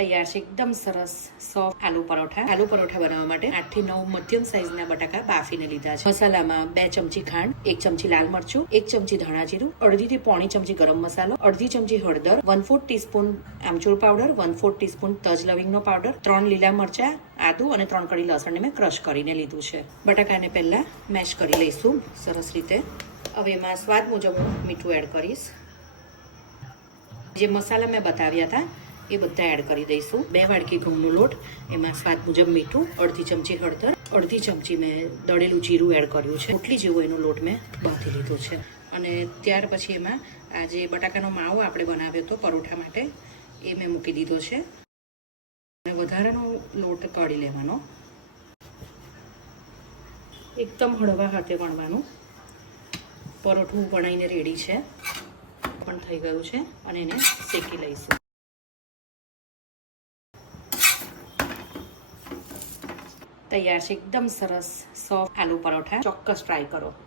તૈયાર છે એકદમ સરસ સોફ્ટ આલુ પરોઠા બનાવવા માટે 8 થી 9 મધ્યમ સાઈઝના બટાકા બાફીને લીધા છે। મસાલામાં 2 ચમચી ખાંડ, 1 ચમચી લાલ મરચું, 1 ચમચી ધાણા જીરું, અડધી થી પોણી ચમચી ગરમ મસાલો, અડધી ચમચી હળદર, 1/4 ટીસ્પૂન આમચૂર પાવડર, 1/4 ટીસ્પૂન તજ લવિંગનો પાવડર, 3 લીલા મરચા, આદુ અને 3 કળી લસણને મેં ક્રશ કરીને લીધું છે। બટાકાને પહેલા મેશ કરી લઈશું સરસ રીતે। હવે એમાં સ્વાદ મુજબ મીઠું એડ કરીશ। જે મસાલા મેં બતાવ્યા હતા એ બધા એડ કરી દઈશું। 2 વાડકી ઘઉંનો લોટ, એમાં સ્વાદ મુજબ મીઠું, અડધી ચમચી હળદર, અડધી ચમચી મેં દળેલું જીરું એડ કર્યું છે। રોટલી જેવો એનો લોટ મેં બાંધી લીધો છે અને ત્યાર પછી એમાં આ જે બટાકાનો માવો આપણે બનાવ્યો હતો પરોઠા માટે એ મેં મૂકી દીધો છે અને વધારાનો લોટ કાઢી લેવાનો। એકદમ હળવા હાથે વણવાનું। પરોઠું વણાઈને રેડી છે, પણ થઈ ગયું છે અને એને શેકી લઈશું। તૈયાર છે એકદમ સરસ સોફ્ટ આલુ પરોઠા। ચોક્કસ ટ્રાય કરો।